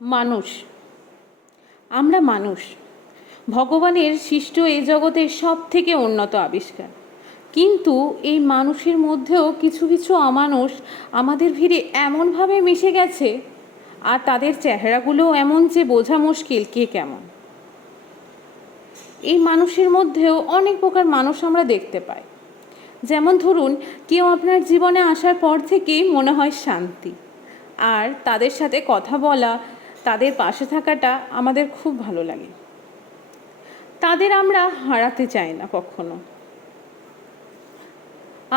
মানুষ, আমরা মানুষ ভগবানের সৃষ্ট এই জগতের সব থেকে উন্নত আবিষ্কার। কিন্তু এই মানুষের মধ্যেও কিছু কিছু অমানুষ আমাদের ভিড়ে এমনভাবে মিশে গেছে, আর তাদের চেহারাগুলোও এমন যে বোঝা মুশকিল কে কেমন। এই মানুষের মধ্যেও অনেক প্রকার মানুষ আমরা দেখতে পাই। যেমন ধরুন, কেউ আপনার জীবনে আসার পর থেকেই মনে হয় শান্তি, আর তাদের সাথে কথা বলা, তাদের পাশে থাকাটা আমাদের খুব ভালো লাগে। তাদের আমরা হারাতে চাই না কখনো।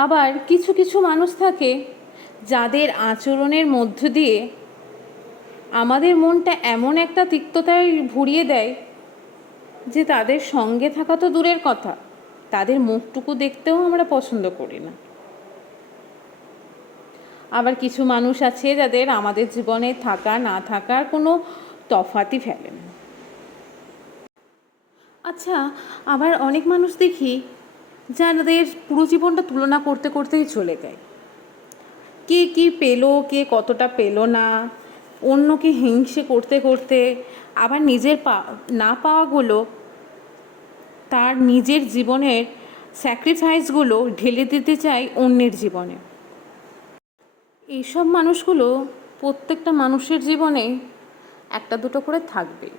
আবার কিছু কিছু মানুষ থাকে যাদের আচরণের মধ্য দিয়ে আমাদের মনটা এমন একটা তিক্ততায় ভরিয়ে দেয় যে তাদের সঙ্গে থাকা তো দূরের কথা, তাদের মুখটুকু দেখতেও আমরা পছন্দ করি না। আবার কিছু মানুষ আছে যাদের আমাদের জীবনে থাকা না থাকার কোনো তফাতই ফেলে না। আচ্ছা, আবার অনেক মানুষ দেখি যাদের পুরো জীবনটা তুলনা করতে করতেই চলে যায়। কে কী পেলো, কে কতটা পেলো না, অন্যকে হিংসে করতে করতে আবার নিজের না পাওয়াগুলো, তার নিজের জীবনের স্যাক্রিফাইসগুলো ঢেলে দিতে চায় অন্যের জীবনে। এইসব মানুষগুলো প্রত্যেকটা মানুষের জীবনে একটা দুটো করে থাকবে।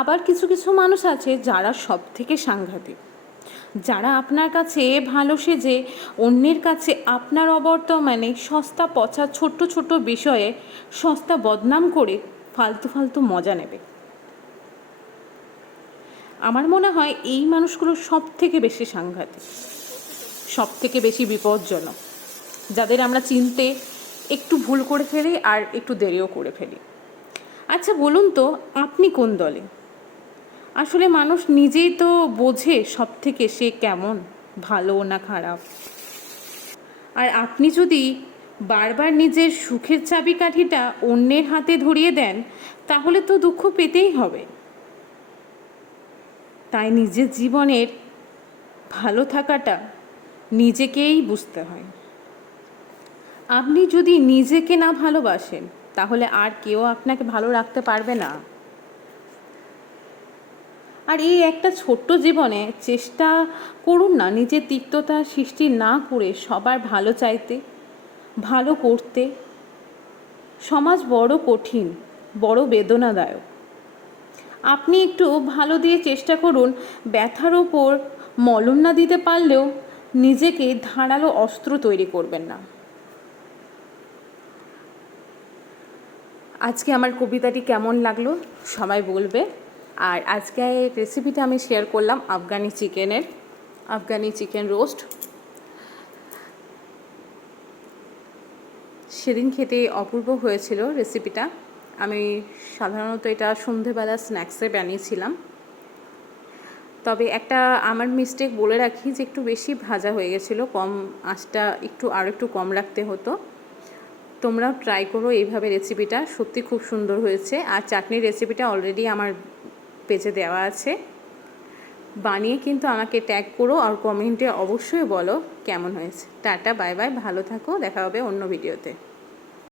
আবার কিছু কিছু মানুষ আছে যারা সব থেকে সাংঘাতিক, যারা আপনার কাছে ভালো সেজে অন্যের কাছে আপনার অবর্তমানে সস্তা পচা ছোট্ট ছোট্ট বিষয়ে সস্তা বদনাম করে ফালতু ফালতু মজা নেবে। আমার মনে হয় এই মানুষগুলো সব থেকে বেশি সাংঘাতিক, সব থেকে বেশি বিপজ্জনক, যাদের আমরা চিনতে একটু ভুল করে ফেলি আর একটু দেরিও করে ফেলি। আচ্ছা বলুন তো, আপনি কোন দলে? আসলে মানুষ নিজেই তো বোঝে সব থেকে সে কেমন, ভালো না খারাপ। আর আপনি যদি বারবার নিজের সুখের চাবিকাঠিটা অন্যের হাতে ধরিয়ে দেন, তাহলে তো দুঃখ পেতেই হবে। তাই নিজের জীবনের ভালো থাকাটা নিজেকেই বুঝতে হয়। আপনি যদি নিজেকে না ভালোবাসেন, তাহলে আর কেউ আপনাকে ভালো রাখতে পারবে না। আর এই একটা ছোট্ট জীবনে চেষ্টা করুন না নিজের তিক্ততা সৃষ্টি না করে সবার ভালো চাইতে, ভালো করতে। সমাজ বড় কঠিন, বড় বেদনাদায়ক। আপনি একটু ভালো দিয়ে চেষ্টা করুন। ব্যথার ওপর মলম না দিতে পারলেও নিজেকে ধারালো অস্ত্র তৈরি করবেন না। আজকে আমার কবিতাটি কেমন লাগলো সবাই বলবে। আর আজকে রেসিপিটা আমি শেয়ার করলাম আফগানি চিকেন রোস্ট। সেদিন খেতে অপূর্ব হয়েছিল রেসিপিটা। আমি সাধারণত এটা সন্ধেবেলা স্ন্যাক্সে বানিয়েছিলাম। তবে একটা আমার মিস্টেক বলে রাখি যে একটু বেশি ভাজা হয়ে গেছিলো, আঁচটা আরও একটু কম রাখতে হতো। তোমরাও ট্রাই করো এইভাবে রেসিপিটা, সত্যি খুব সুন্দর হয়েছে। আর চাটনির রেসিপিটা অলরেডি আমার পেজে দেওয়া আছে, বানিয়ে কিন্তু আমাকে ট্যাগ করো আর কমেন্টে অবশ্যই বলো কেমন হয়েছে। টাটা, বাই বাই, ভালো থাকো, দেখা হবে অন্য ভিডিওতে।